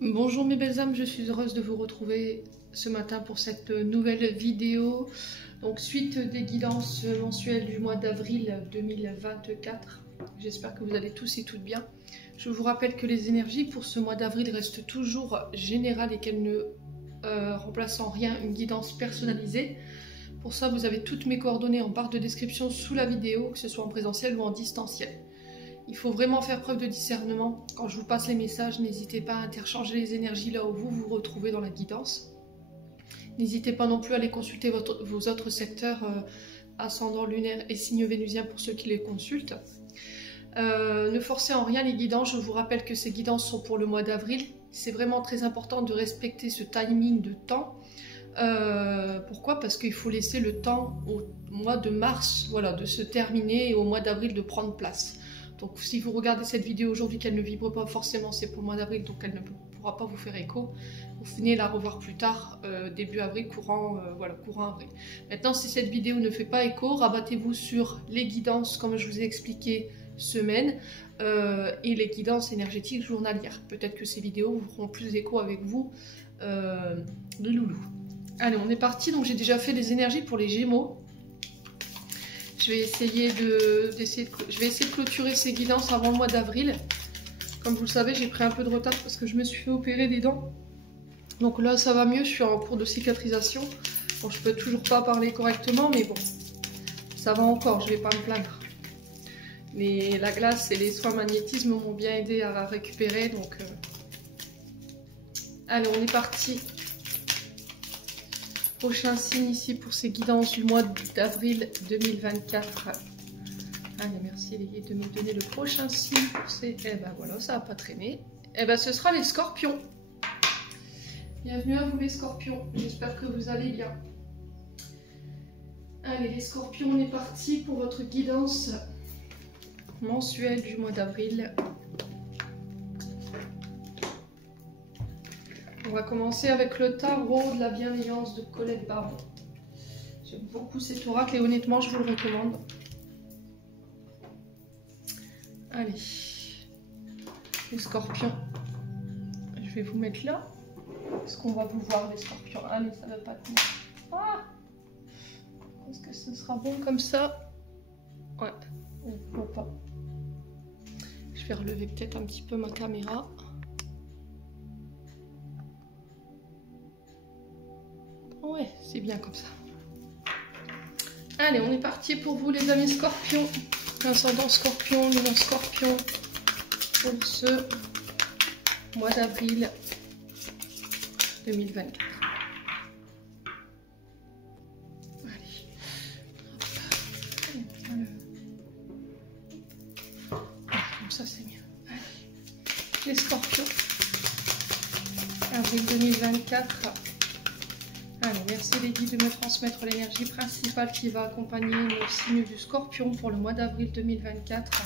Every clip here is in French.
Bonjour mes belles âmes, je suis heureuse de vous retrouver ce matin pour cette nouvelle vidéo. Donc suite des guidances mensuelles du mois d'avril 2024. J'espère que vous allez tous et toutes bien. Je vous rappelle que les énergies pour ce mois d'avril restent toujours générales et qu'elles ne remplacent en rien une guidance personnalisée. Pour ça, vous avez toutes mes coordonnées en barre de description sous la vidéo, que ce soit en présentiel ou en distanciel. Il faut vraiment faire preuve de discernement. Quand je vous passe les messages, n'hésitez pas à interchanger les énergies là où vous vous retrouvez dans la guidance. N'hésitez pas non plus à aller consulter vos autres secteurs ascendant lunaire et signe vénusien pour ceux qui les consultent. Ne forcez en rien les guidances. Je vous rappelle que ces guidances sont pour le mois d'avril. C'est vraiment très important de respecter ce timing de temps. Pourquoi? Parce qu'il faut laisser le temps au mois de mars, voilà, de se terminer et au mois d'avril de prendre place. Donc si vous regardez cette vidéo aujourd'hui qu'elle ne vibre pas forcément, c'est pour le mois d'avril, donc elle ne pourra pas vous faire écho. Vous venez la revoir plus tard, début avril, courant avril. Maintenant, si cette vidéo ne fait pas écho, rabattez-vous sur les guidances, comme je vous ai expliqué, semaine, et les guidances énergétiques journalières. Peut-être que ces vidéos vous feront plus écho avec vous, les loulous. Allez, on est parti. Donc j'ai déjà fait les énergies pour les Gémeaux. Je vais essayer de clôturer ces guidances avant le mois d'avril. Comme vous le savez, j'ai pris un peu de retard parce que je me suis fait opérer des dents. Donc là, ça va mieux, je suis en cours de cicatrisation. Bon, je peux toujours pas parler correctement, mais bon, ça va encore, je vais pas me plaindre. Mais la glace et les soins magnétisme m'ont bien aidé à récupérer, donc... Allez, on est parti. Prochain signe ici pour ces guidances du mois d'avril 2024. Allez, merci les guides de me donner le prochain signe pour ces... Eh ben voilà, ça n'a pas traîné. Eh ben ce sera les scorpions. Bienvenue à vous les scorpions, j'espère que vous allez bien. Allez les scorpions, on est parti pour votre guidance mensuelle du mois d'avril. On va commencer avec le tarot de la bienveillance de Colette Baron. J'aime beaucoup cet oracle et honnêtement, je vous le recommande. Allez, les scorpions. Je vais vous mettre là. Est-ce qu'on va vous voir les scorpions? Ah mais ça ne va pas tenir. Ah, est-ce que ce sera bon comme ça? Ouais, on ne voit pas. Je vais relever peut-être un petit peu ma caméra. Ouais, c'est bien comme ça. Allez, on est parti pour vous les amis scorpions. Ascendant scorpion, lunaire scorpion. Pour ce mois d'avril 2024. Allez. Comme ça c'est mieux. Allez. Les scorpions. Avril 2024. Allez, merci les guides de me transmettre l'énergie principale qui va accompagner le signe du scorpion pour le mois d'avril 2024.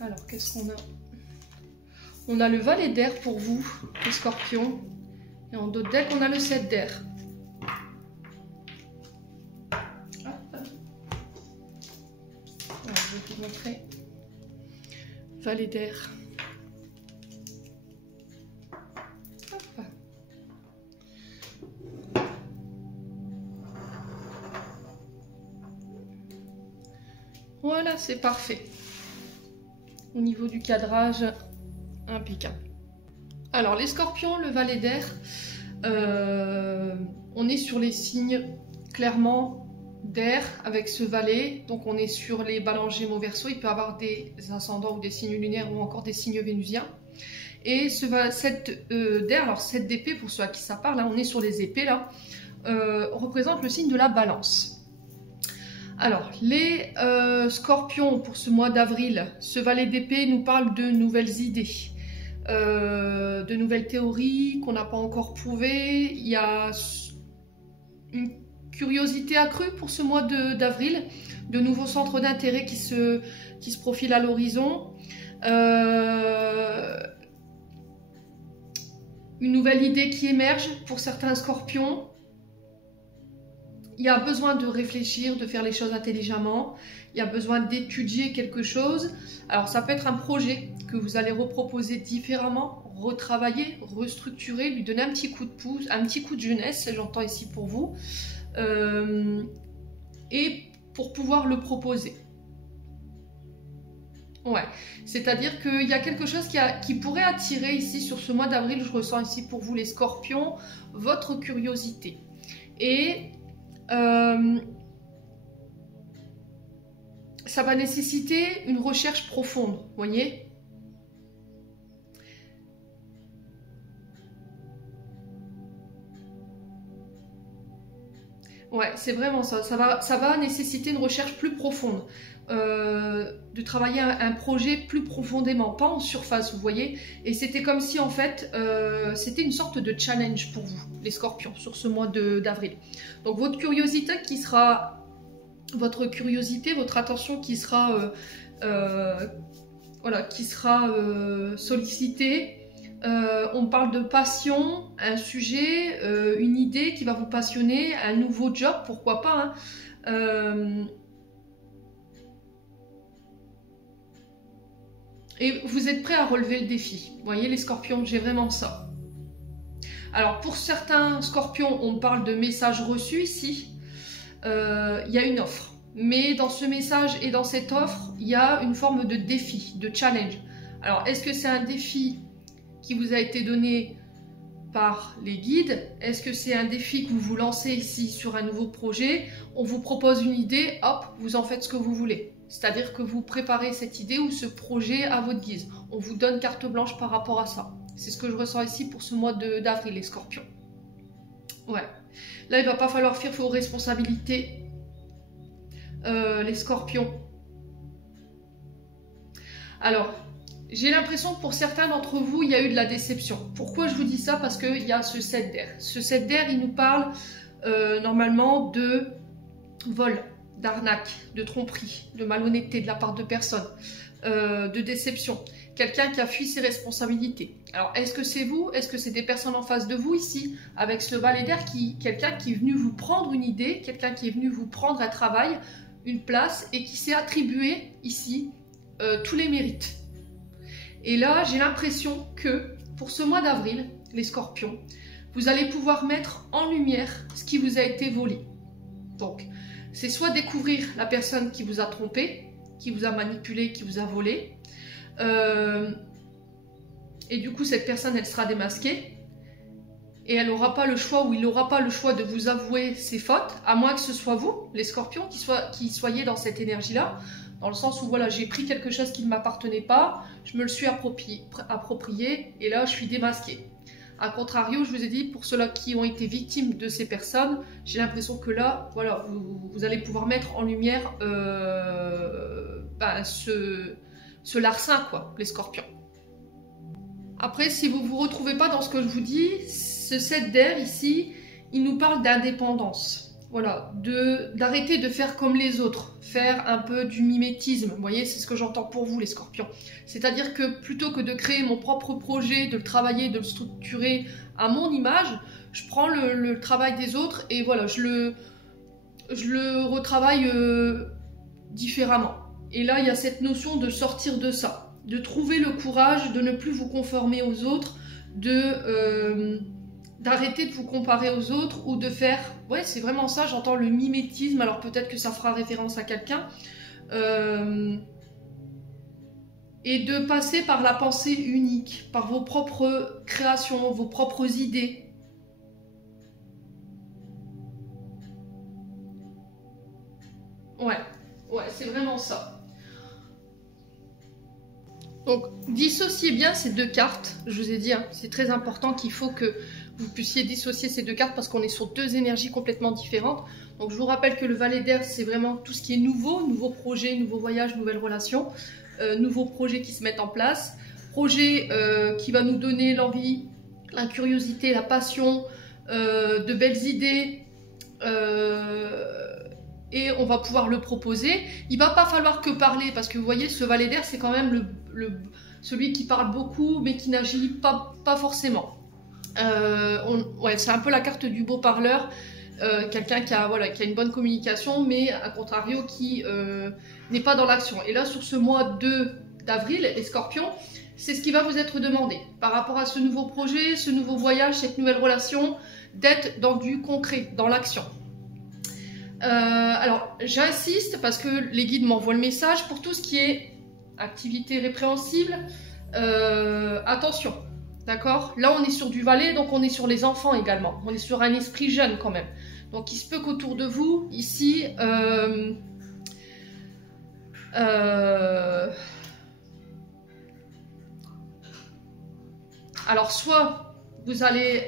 Alors, qu'est-ce qu'on a? On a le valet d'air pour vous, les scorpions. Et en dos de deck, on a le 7 d'air. Je vais vous montrer. Valet d'air. Voilà, c'est parfait. Au niveau du cadrage, impeccable. Alors, les scorpions, le valet d'air, on est sur les signes clairement d'air avec ce valet. Donc, on est sur les balances Gémeaux Verseau. Il peut y avoir des ascendants ou des signes lunaires ou encore des signes vénusiens. Et ce 7 d'air, alors 7 d'épée, pour ceux à qui ça parle, là, on est sur les épées, là, représente le signe de la balance. Alors, les scorpions pour ce mois d'avril, ce valet d'épée nous parle de nouvelles idées, de nouvelles théories qu'on n'a pas encore prouvées. Il y a une curiosité accrue pour ce mois d'avril, de nouveaux centres d'intérêt qui se profilent à l'horizon. Une nouvelle idée qui émerge pour certains scorpions. Il y a besoin de réfléchir, de faire les choses intelligemment. Il y a besoin d'étudier quelque chose. Alors ça peut être un projet que vous allez reproposer différemment, retravailler, restructurer, lui donner un petit coup de pouce, un petit coup de jeunesse, j'entends ici pour vous, et pour pouvoir le proposer. Ouais, c'est-à-dire qu'il y a quelque chose qui pourrait attirer ici sur ce mois d'avril, je ressens ici pour vous les scorpions, votre curiosité. Et ça va nécessiter une recherche profonde, vous voyez? Ouais, c'est vraiment ça. Ça va nécessiter une recherche plus profonde. De travailler un projet plus profondément, pas en surface, vous voyez. Et c'était comme si, en fait, c'était une sorte de challenge pour vous, les scorpions, sur ce mois d'avril. Donc, votre curiosité, votre attention qui sera, voilà, qui sera sollicitée. On parle de passion, un sujet, une idée qui va vous passionner, un nouveau job, pourquoi pas, hein. Et vous êtes prêts à relever le défi. Vous voyez les scorpions, j'ai vraiment ça. Alors pour certains scorpions, on parle de message reçu ici. Il y a une offre. Mais dans ce message et dans cette offre, il y a une forme de défi, de challenge. Alors est-ce que c'est un défi qui vous a été donné par les guides? Est-ce que c'est un défi que vous vous lancez ici sur un nouveau projet? On vous propose une idée, hop, vous en faites ce que vous voulez. C'est-à-dire que vous préparez cette idée ou ce projet à votre guise. On vous donne carte blanche par rapport à ça. C'est ce que je ressens ici pour ce mois d'avril, les scorpions. Ouais. Là, il ne va pas falloir fuir vos responsabilités, les scorpions. Alors, j'ai l'impression que pour certains d'entre vous, il y a eu de la déception. Pourquoi je vous dis ça? Parce qu'il y a ce 7 d'air. Ce 7 d'air, il nous parle normalement de vol, d'arnaque, de tromperie, de malhonnêteté de la part de personnes, de déception. Quelqu'un qui a fui ses responsabilités. Alors, est-ce que c'est vous? Est-ce que c'est des personnes en face de vous ici, avec ce valet d'air, quelqu'un qui est venu vous prendre une idée, quelqu'un qui est venu vous prendre un travail, une place, et qui s'est attribué ici tous les mérites. Et là, j'ai l'impression que pour ce mois d'avril, les scorpions, vous allez pouvoir mettre en lumière ce qui vous a été volé. Donc, c'est soit découvrir la personne qui vous a trompé, qui vous a manipulé, qui vous a volé. Et du coup, cette personne, elle sera démasquée. Et elle n'aura pas le choix, ou il n'aura pas le choix de vous avouer ses fautes, à moins que ce soit vous, les scorpions, qui soyez dans cette énergie-là. Dans le sens où, voilà, j'ai pris quelque chose qui ne m'appartenait pas, je me le suis approprié, et là, je suis démasquée. A contrario, je vous ai dit, pour ceux-là qui ont été victimes de ces personnes, j'ai l'impression que là, voilà, vous allez pouvoir mettre en lumière ce larcin, quoi, les scorpions. Après, si vous ne vous retrouvez pas dans ce que je vous dis, ce 7 d'air ici, il nous parle d'indépendance. Voilà, d'arrêter de faire comme les autres, faire un peu du mimétisme. Vous voyez, c'est ce que j'entends pour vous, les scorpions. C'est-à-dire que plutôt que de créer mon propre projet, de le travailler, de le structurer à mon image, je prends le travail des autres et voilà, je le retravaille différemment. Et là, il y a cette notion de sortir de ça, de trouver le courage de ne plus vous conformer aux autres, d'arrêter de vous comparer aux autres ou de faire... Ouais, c'est vraiment ça, j'entends le mimétisme, alors peut-être que ça fera référence à quelqu'un. Et de passer par la pensée unique, par vos propres créations, vos propres idées. Ouais, c'est vraiment ça. Donc, dissociez bien ces deux cartes. Je vous ai dit, hein, c'est très important qu'il faut que vous puissiez dissocier ces deux cartes parce qu'on est sur deux énergies complètement différentes. Donc, je vous rappelle que le valet d'air, c'est vraiment tout ce qui est nouveau, nouveaux projets, nouveaux voyages, nouvelles relations, nouveaux projets qui se mettent en place, projet qui va nous donner l'envie, la curiosité, la passion, de belles idées, et on va pouvoir le proposer. Il va pas falloir que parler parce que vous voyez, ce valet d'air, c'est quand même celui qui parle beaucoup mais qui n'agit pas forcément. Ouais, c'est un peu la carte du beau parleur, quelqu'un qui a une bonne communication mais à contrario qui n'est pas dans l'action. Et là sur ce mois d'avril, les scorpions, c'est ce qui va vous être demandé par rapport à ce nouveau projet, ce nouveau voyage, cette nouvelle relation, d'être dans du concret, dans l'action. Alors, j'insiste parce que les guides m'envoient le message pour tout ce qui est activité répréhensible. Attention, d'accord? Là, on est sur du valet, donc on est sur les enfants également. On est sur un esprit jeune quand même. Donc, il se peut qu'autour de vous, ici, alors, soit vous allez...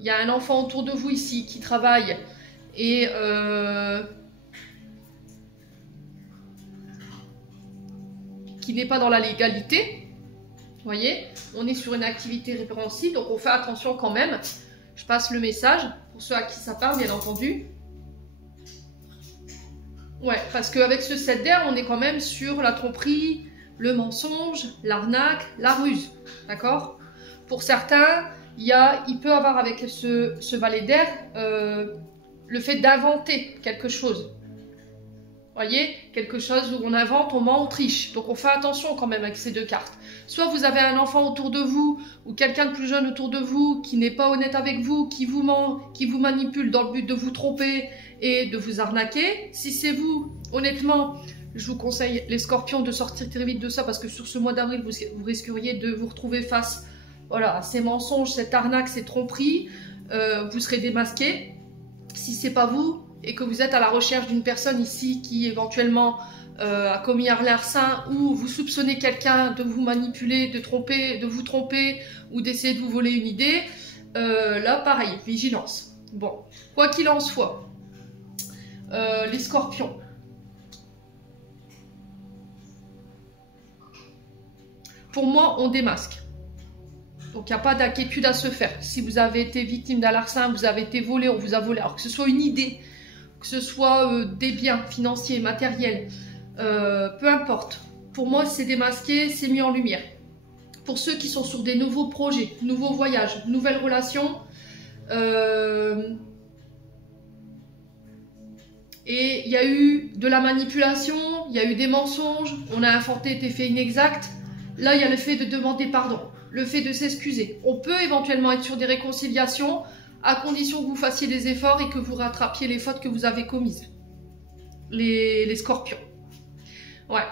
Il y a un enfant autour de vous ici qui travaille et qui n'est pas dans la légalité. Vous voyez, on est sur une activité répréhensible, donc on fait attention quand même. Je passe le message pour ceux à qui ça parle, bien entendu. Ouais, parce qu'avec ce 7 d'air, on est quand même sur la tromperie, le mensonge, l'arnaque, la ruse. D'accord? Pour certains, il peut avoir avec ce valet d'air le fait d'inventer quelque chose. Vous voyez? Quelque chose où on invente, on ment, on triche. Donc on fait attention quand même avec ces deux cartes. Soit vous avez un enfant autour de vous ou quelqu'un de plus jeune autour de vous qui n'est pas honnête avec vous, qui vous ment, qui vous manipule dans le but de vous tromper et de vous arnaquer. Si c'est vous, honnêtement, je vous conseille les scorpions de sortir très vite de ça parce que sur ce mois d'avril, vous risqueriez de vous retrouver face à ces mensonges, cette arnaque, ces tromperies. Vous serez démasqué. Si c'est pas vous et que vous êtes à la recherche d'une personne ici qui éventuellement a commis un larcin ou vous soupçonnez quelqu'un de vous manipuler, de vous tromper ou d'essayer de vous voler une idée, là pareil, vigilance. Bon, quoi qu'il en soit, les scorpions. Pour moi, on démasque. Donc, il n'y a pas d'inquiétude à se faire. Si vous avez été victime d'un larcin, vous avez été volé, on vous a volé, alors que ce soit une idée, que ce soit des biens financiers, matériels, peu importe. Pour moi, c'est démasqué, c'est mis en lumière. Pour ceux qui sont sur des nouveaux projets, nouveaux voyages, nouvelles relations, et il y a eu de la manipulation, il y a eu des mensonges, on a inventé des faits inexacts. Là, il y a le fait de demander pardon, le fait de s'excuser. On peut éventuellement être sur des réconciliations à condition que vous fassiez des efforts et que vous rattrapiez les fautes que vous avez commises. Les scorpions. Ouais.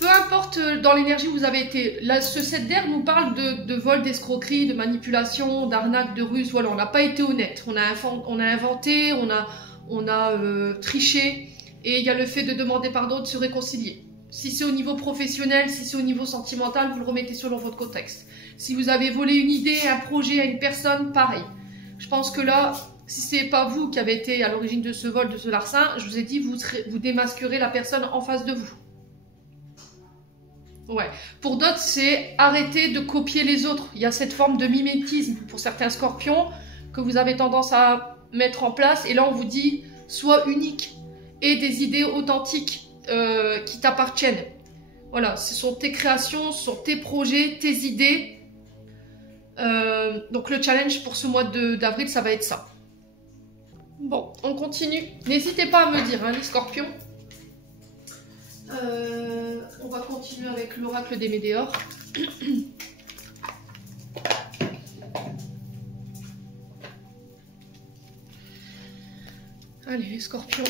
Peu importe dans l'énergie où vous avez été. Là, ce 7 d'air nous parle de vol, d'escroquerie, de manipulation, d'arnaque, de ruse. Voilà, on n'a pas été honnête. On a inventé, on a triché. Et il y a le fait de demander pardon, de se réconcilier. Si c'est au niveau professionnel, si c'est au niveau sentimental, vous le remettez selon votre contexte. Si vous avez volé une idée, un projet à une personne, pareil. Je pense que là, si c'est pas vous qui avez été à l'origine de ce vol, de ce larcin, je vous ai dit, vous démasquerez la personne en face de vous. Ouais. Pour d'autres, c'est arrêter de copier les autres. Il y a cette forme de mimétisme pour certains scorpions que vous avez tendance à mettre en place. Et là, on vous dit, sois unique et des idées authentiques qui t'appartiennent. Voilà, ce sont tes créations, ce sont tes projets, tes idées. Donc le challenge pour ce mois d'avril, ça va être ça. Bon, on continue. N'hésitez pas à me dire, hein, les scorpions. On va continuer avec l'oracle des Médéors. Allez, les scorpions.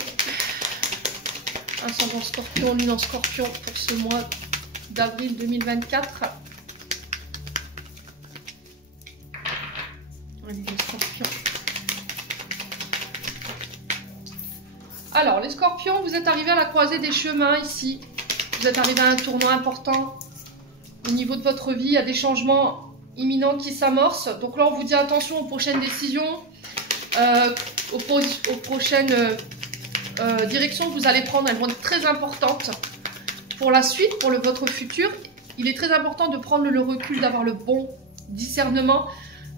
Ascendant scorpion, lune en scorpion pour ce mois d'avril 2024. Allez, les scorpions. Alors, les scorpions, vous êtes arrivés à la croisée des chemins ici. Vous êtes arrivés à un tournant important au niveau de votre vie. Il y a des changements imminents qui s'amorcent. Donc là, on vous dit attention aux prochaines décisions, aux prochaines directions que vous allez prendre. Elles vont être très importantes pour la suite, pour votre futur. Il est très important de prendre le recul, d'avoir le bon discernement,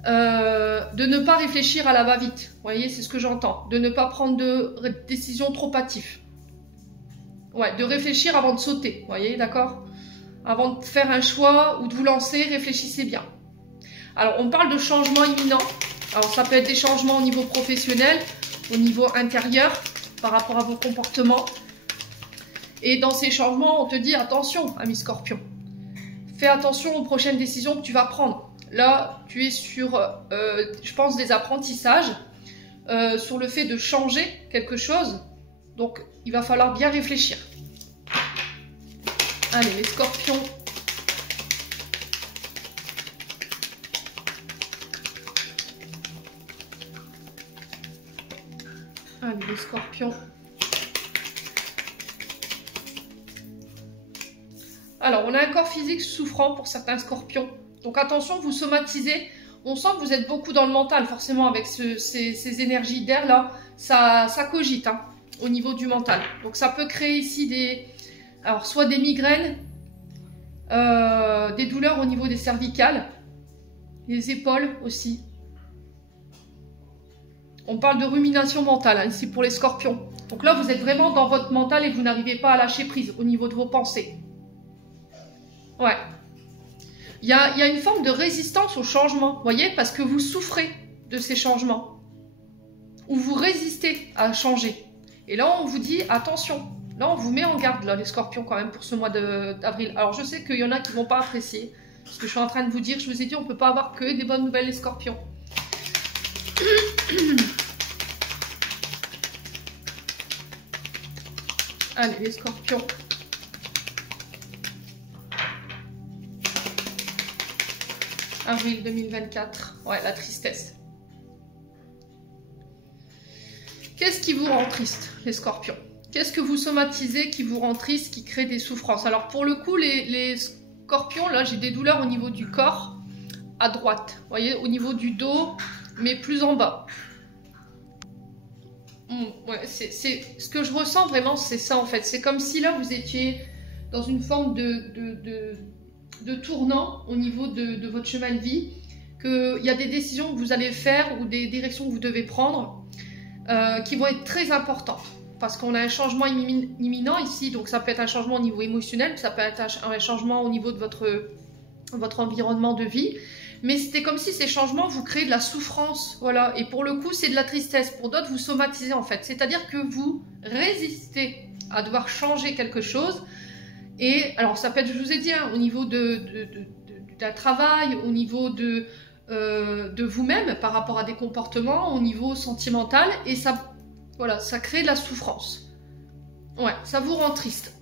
de ne pas réfléchir à la va-vite. Vous voyez, c'est ce que j'entends. De ne pas prendre de décisions trop hâtives. Ouais, de réfléchir avant de sauter. Vous voyez, d'accord? Avant de faire un choix ou de vous lancer, réfléchissez bien. Alors, on parle de changements imminents. Alors, ça peut être des changements au niveau professionnel, au niveau intérieur, par rapport à vos comportements. Et dans ces changements, on te dit, attention, ami Scorpion. fais attention aux prochaines décisions que tu vas prendre. Là, tu es sur, je pense, des apprentissages, sur le fait de changer quelque chose. Donc, il va falloir bien réfléchir. Allez, les scorpions. Allez, les scorpions. Alors, on a un corps physique souffrant pour certains scorpions. Donc, attention, vous somatisez. On sent que vous êtes beaucoup dans le mental, forcément, avec ces énergies d'air là. Ça cogite hein, au niveau du mental. Donc, ça peut créer ici des... Alors, soit des migraines, des douleurs au niveau des cervicales, les épaules aussi. On parle de rumination mentale, hein, ici pour les scorpions. Donc là, vous êtes vraiment dans votre mental et vous n'arrivez pas à lâcher prise au niveau de vos pensées. Ouais. Il y a une forme de résistance au changement, vous voyez, parce que vous souffrez de ces changements. Ou vous résistez à changer. Et là, on vous dit, attention. Là, on vous met en garde, là, les scorpions, quand même, pour ce mois d'avril. Alors, je sais qu'il y en a qui ne vont pas apprécier ce que je suis en train de vous dire. Je vous ai dit, on ne peut pas avoir que des bonnes nouvelles, les scorpions. Allez, les scorpions. Avril 2024. Ouais, la tristesse. Qu'est-ce qui vous rend triste, les scorpions? Qu'est-ce que vous somatisez qui vous rend triste, qui crée des souffrances? Alors, pour le coup, les scorpions, là, j'ai des douleurs au niveau du corps, à droite. Vous voyez, au niveau du dos, mais plus en bas. Ouais, ce que je ressens vraiment, c'est ça, en fait. C'est comme si, là, vous étiez dans une forme de tournant au niveau de votre chemin de vie, qu'il y a des décisions que vous allez faire ou des directions que vous devez prendre qui vont être très importantes. Parce qu'on a un changement imminent ici, donc ça peut être un changement au niveau émotionnel, ça peut être un changement au niveau de votre environnement de vie. Mais c'était comme si ces changements vous créaient de la souffrance, voilà. Et pour le coup, c'est de la tristesse. Pour d'autres, vous somatisez en fait. C'est-à-dire que vous résistez à devoir changer quelque chose. Et alors, ça peut être, je vous ai dit, hein, au niveau d'un travail, au niveau de vous-même, par rapport à des comportements, au niveau sentimental. Et ça, voilà, ça crée de la souffrance. Ouais, ça vous rend triste.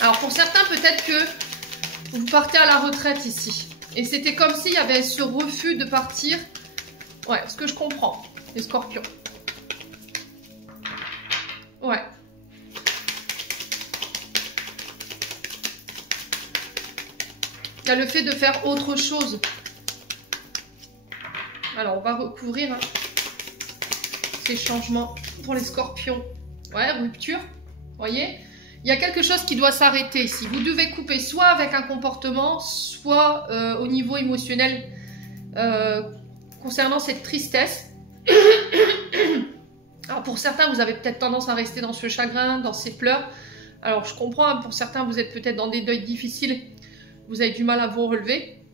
Alors, pour certains, peut-être que vous partez à la retraite ici. Et c'était comme s'il y avait ce refus de partir. Ouais, ce que je comprends, les scorpions. Ouais. Il y a le fait de faire autre chose. Alors, on va recouvrir hein, ces changements pour les scorpions. Ouais, rupture. Vous voyez ? Il y a quelque chose qui doit s'arrêter ici. Vous devez couper soit avec un comportement, soit au niveau émotionnel concernant cette tristesse. Alors pour certains, vous avez peut-être tendance à rester dans ce chagrin, dans ces pleurs. Alors je comprends, hein, pour certains, vous êtes peut-être dans des deuils difficiles. Vous avez du mal à vous relever.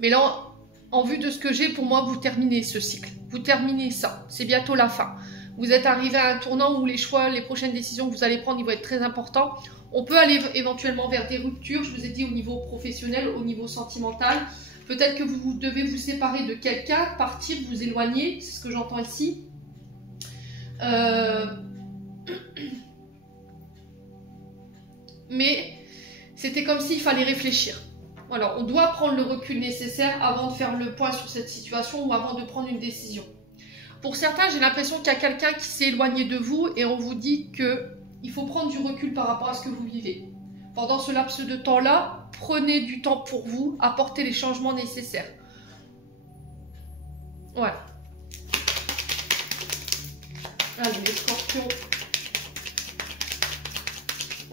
Mais là, en vue de ce que j'ai, pour moi, vous terminez ce cycle. Vous terminez ça. C'est bientôt la fin. Vous êtes arrivé à un tournant où les choix, les prochaines décisions que vous allez prendre, ils vont être très importants. On peut aller éventuellement vers des ruptures, je vous ai dit, au niveau professionnel, au niveau sentimental. Peut-être que vous devez vous séparer de quelqu'un, partir, vous éloigner, c'est ce que j'entends ici. Mais c'était comme s'il fallait réfléchir. Voilà, on doit prendre le recul nécessaire avant de faire le point sur cette situation ou avant de prendre une décision. Pour certains, j'ai l'impression qu'il y a quelqu'un qui s'est éloigné de vous et on vous dit qu'il faut prendre du recul par rapport à ce que vous vivez. Pendant ce laps de temps-là, prenez du temps pour vous, apportez les changements nécessaires. Voilà. Allez, les scorpions.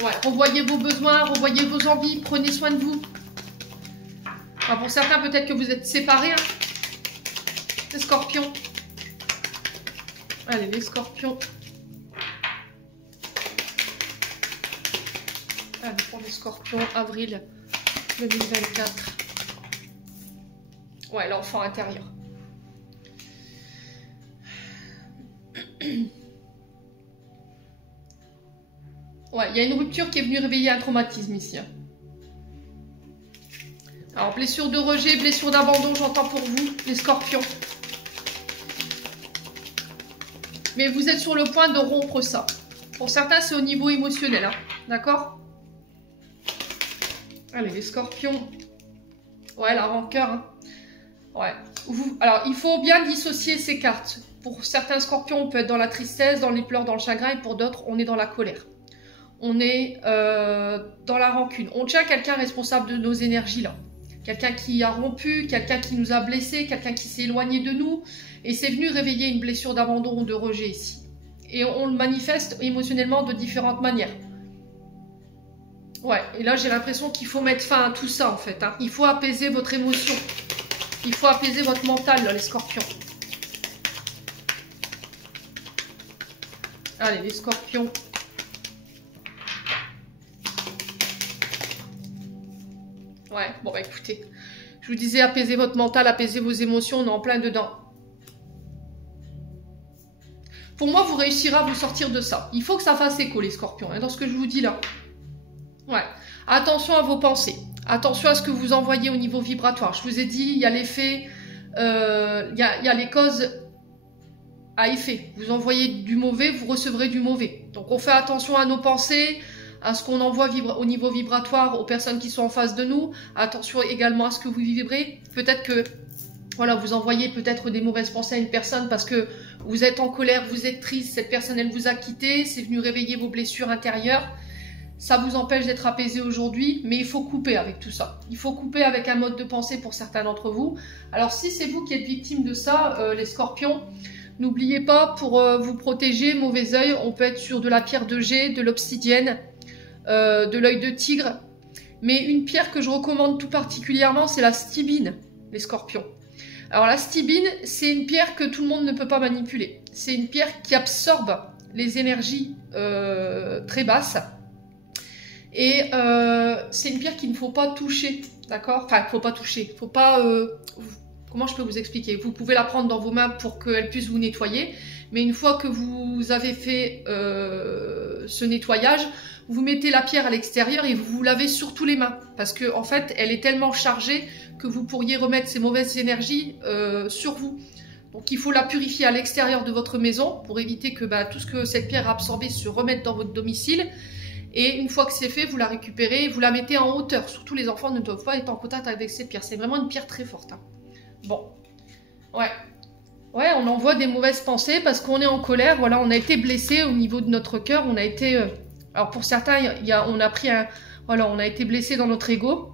Ouais, revoyez vos besoins, revoyez vos envies, prenez soin de vous. Alors pour certains, peut-être que vous êtes séparés, hein, les scorpions. Allez, les scorpions. Allez, pour les scorpions, avril 2024. Ouais, l'enfant intérieur. Ouais, il y a une rupture qui est venue réveiller un traumatisme ici. Hein. Alors, blessure de rejet, blessure d'abandon, j'entends pour vous, les scorpions. Mais vous êtes sur le point de rompre ça. Pour certains, c'est au niveau émotionnel, hein, d'accord? Allez, les scorpions. Ouais, la rancœur. Hein. Ouais. Alors, il faut bien dissocier ces cartes. Pour certains scorpions, on peut être dans la tristesse, dans les pleurs, dans le chagrin. Et pour d'autres, on est dans la colère. On est dans la rancune. On tient quelqu'un responsable de nos énergies, là. Quelqu'un qui a rompu, quelqu'un qui nous a blessés, quelqu'un qui s'est éloigné de nous. Et c'est venu réveiller une blessure d'abandon ou de rejet ici. Et on le manifeste émotionnellement de différentes manières. Ouais, et là j'ai l'impression qu'il faut mettre fin à tout ça en fait. Hein. Il faut apaiser votre émotion. Il faut apaiser votre mental, là, les scorpions. Allez, les scorpions. Ouais, bon bah écoutez. Je vous disais apaiser votre mental, apaiser vos émotions, on est en plein dedans. Pour moi, vous réussirez à vous sortir de ça. Il faut que ça fasse écho, les scorpions, hein, dans ce que je vous dis là. Ouais. Attention à vos pensées. Attention à ce que vous envoyez au niveau vibratoire. Je vous ai dit, il y a l'effet, il y a les causes à effet. Vous envoyez du mauvais, vous recevrez du mauvais. Donc on fait attention à nos pensées, à ce qu'on envoie au niveau vibratoire aux personnes qui sont en face de nous. Attention également à ce que vous vibrez. Peut-être que voilà, vous envoyez peut-être des mauvaises pensées à une personne parce que vous êtes en colère, vous êtes triste, cette personne elle vous a quitté, c'est venu réveiller vos blessures intérieures. Ça vous empêche d'être apaisé aujourd'hui, mais il faut couper avec tout ça. Il faut couper avec un mode de pensée pour certains d'entre vous. Alors si c'est vous qui êtes victime de ça, les scorpions, n'oubliez pas, pour vous protéger, mauvais œil, on peut être sur de la pierre de jet, de l'obsidienne, de l'œil de tigre. Mais une pierre que je recommande tout particulièrement, c'est la stibine, les scorpions. Alors la stibine, c'est une pierre que tout le monde ne peut pas manipuler. C'est une pierre qui absorbe les énergies très basses. Et c'est une pierre qu'il ne faut pas toucher, d'accord? Enfin, il ne faut pas toucher, il ne faut pas... comment je peux vous expliquer? Vous pouvez la prendre dans vos mains pour qu'elle puisse vous nettoyer, mais une fois que vous avez fait ce nettoyage, vous mettez la pierre à l'extérieur et vous vous lavez surtout les mains, parce que en fait, elle est tellement chargée que vous pourriez remettre ces mauvaises énergies sur vous. Donc il faut la purifier à l'extérieur de votre maison pour éviter que tout ce que cette pierre a absorbé se remette dans votre domicile. Et une fois que c'est fait, vous la récupérez, vous la mettez en hauteur. Surtout les enfants ne doivent pas être en contact avec ces pierres. C'est vraiment une pierre très forte. Hein. Bon. Ouais. Ouais, on envoie des mauvaises pensées parce qu'on est en colère. Voilà, on a été blessé au niveau de notre cœur. On a été... alors pour certains, on a pris un... Voilà, on a été blessé dans notre ego.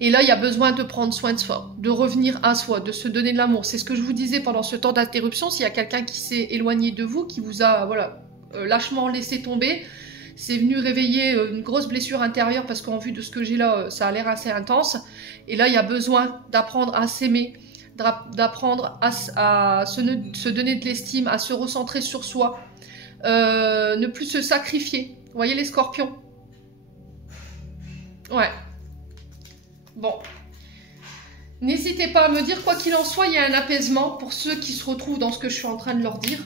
Et là, il y a besoin de prendre soin de soi, de revenir à soi, de se donner de l'amour. C'est ce que je vous disais pendant ce temps d'interruption. S'il y a quelqu'un qui s'est éloigné de vous, qui vous a lâchement laissé tomber... C'est venu réveiller une grosse blessure intérieure parce qu'en vue de ce que j'ai là, ça a l'air assez intense. Et là, il y a besoin d'apprendre à s'aimer, d'apprendre à se donner de l'estime, à se recentrer sur soi, ne plus se sacrifier. Vous voyez les scorpions? Ouais. Bon. N'hésitez pas à me dire, quoi qu'il en soit, il y a un apaisement pour ceux qui se retrouvent dans ce que je suis en train de leur dire.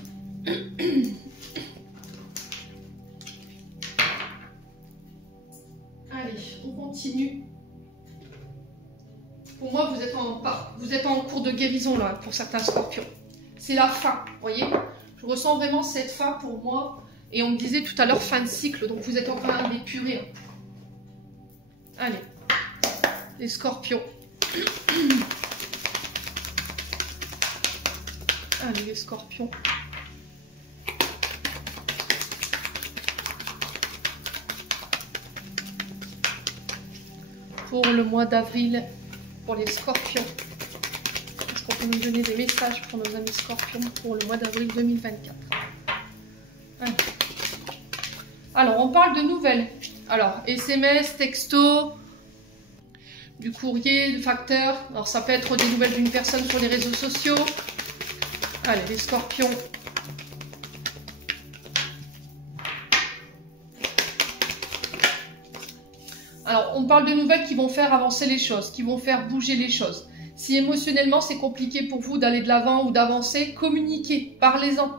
Allez, on continue. Pour moi, vous êtes en cours de guérison là, pour certains scorpions. C'est la fin, vous voyez. Je ressens vraiment cette fin pour moi. Et on me disait tout à l'heure fin de cycle, donc vous êtes en train d'épurer. Allez, les scorpions. Allez, les scorpions. Pour le mois d'avril, pour les scorpions. Est-ce qu'on peut nous donner des messages pour nos amis scorpions pour le mois d'avril 2024? Allez. Alors, on parle de nouvelles. Alors, SMS, texto, du courrier, du facteur. Alors, ça peut être des nouvelles d'une personne sur les réseaux sociaux. Allez, les scorpions. Alors, on parle de nouvelles qui vont faire avancer les choses, qui vont faire bouger les choses. Si émotionnellement, c'est compliqué pour vous d'aller de l'avant ou d'avancer, communiquez, parlez-en.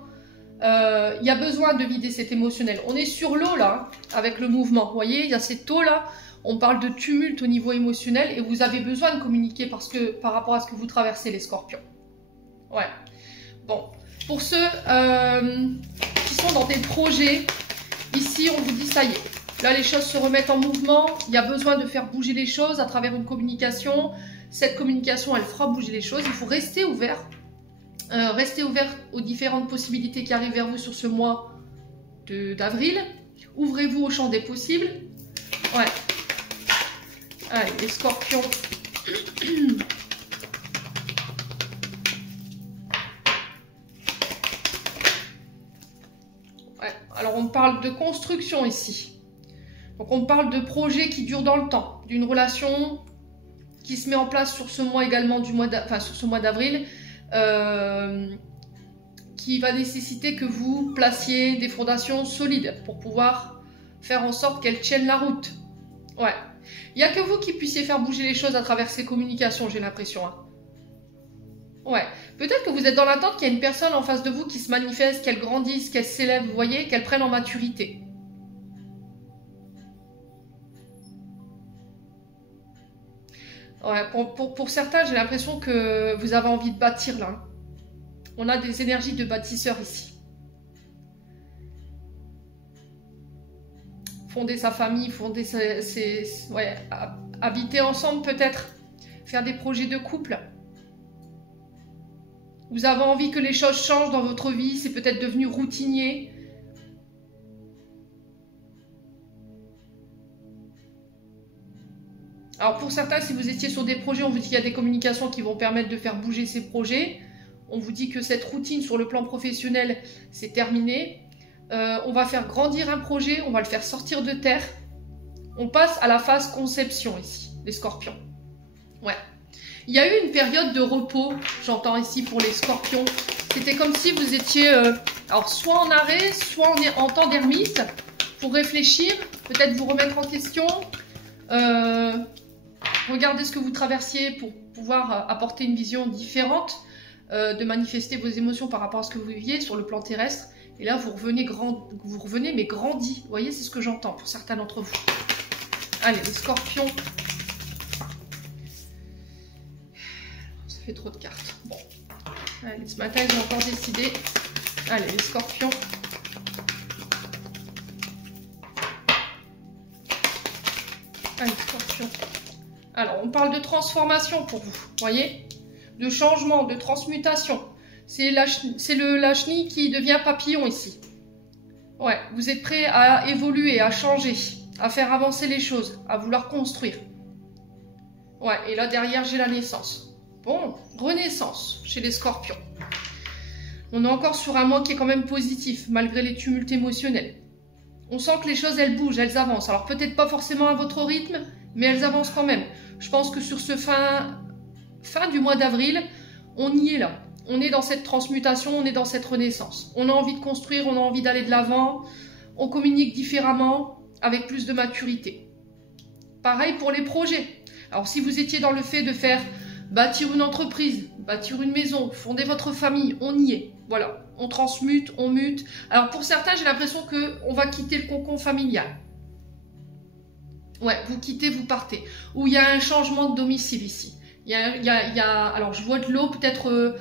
Il y a besoin de vider cet émotionnel. On est sur l'eau, là, avec le mouvement. Vous voyez, il y a cette eau, là. On parle de tumulte au niveau émotionnel et vous avez besoin de communiquer parce que, par rapport à ce que vous traversez, les scorpions. Ouais. Bon. Pour ceux qui sont dans des projets, ici, on vous dit ça y est. Là, les choses se remettent en mouvement. Il y a besoin de faire bouger les choses à travers une communication. Cette communication, elle fera bouger les choses. Il faut rester ouvert. Restez ouvert aux différentes possibilités qui arrivent vers vous sur ce mois d'avril. Ouvrez-vous au champ des possibles. Ouais. Allez, les scorpions. Ouais. Alors, on parle de construction ici. Donc, on parle de projets qui durent dans le temps. D'une relation qui se met en place sur ce mois également, sur ce mois d'avril. Qui va nécessiter que vous placiez des fondations solides pour pouvoir faire en sorte qu'elles tiennent la route. Ouais. Il n'y a que vous qui puissiez faire bouger les choses à travers ces communications, j'ai l'impression. Hein. Ouais. Peut-être que vous êtes dans l'attente qu'il y a une personne en face de vous qui se manifeste, qu'elle grandisse, qu'elle s'élève, vous voyez, qu'elle prenne en maturité. Ouais. Pour certains, j'ai l'impression que vous avez envie de bâtir là. On a des énergies de bâtisseurs ici. Fonder sa famille, fonder ouais, habiter ensemble peut-être. Faire des projets de couple. Vous avez envie que les choses changent dans votre vie. C'est peut-être devenu routinier. Alors pour certains, si vous étiez sur des projets, on vous dit qu'il y a des communications qui vont permettre de faire bouger ces projets. On vous dit que cette routine sur le plan professionnel, c'est terminé. On va faire grandir un projet, on va le faire sortir de terre. On passe à la phase conception ici, les scorpions. Ouais. Il y a eu une période de repos, j'entends ici pour les scorpions. C'était comme si vous étiez alors soit en arrêt, soit en temps d'ermite, pour réfléchir, peut-être vous remettre en question. Regardez ce que vous traversiez pour pouvoir apporter une vision différente. De manifester vos émotions par rapport à ce que vous viviez sur le plan terrestre. Et là, vous revenez mais grandi. Vous voyez, c'est ce que j'entends pour certains d'entre vous. Allez, les scorpions. Ça fait trop de cartes. Bon. Allez, ce matin, ils ont encore décidé. Allez, les scorpions. Allez, scorpions. Alors, on parle de transformation pour vous. Voyez ? De changement, de transmutation. C'est la chenille qui devient papillon ici. Ouais, vous êtes prêt à évoluer, à changer, à faire avancer les choses, à vouloir construire. Ouais, et là derrière j'ai la naissance. Bon, renaissance chez les scorpions. On est encore sur un mois qui est quand même positif, malgré les tumultes émotionnels. On sent que les choses, elles bougent, elles avancent. Alors peut-être pas forcément à votre rythme, mais elles avancent quand même. Je pense que sur ce fin du mois d'avril, on y est là. On est dans cette transmutation, on est dans cette renaissance. On a envie de construire, on a envie d'aller de l'avant. On communique différemment, avec plus de maturité. Pareil pour les projets. Alors si vous étiez dans le fait de faire bâtir une entreprise, bâtir une maison, fonder votre famille, on y est. Voilà, on transmute, on mute. Alors pour certains, j'ai l'impression qu'on va quitter le cocon familial. Ouais, vous quittez, vous partez. Ou il y a un changement de domicile ici. Alors je vois de l'eau, peut-être,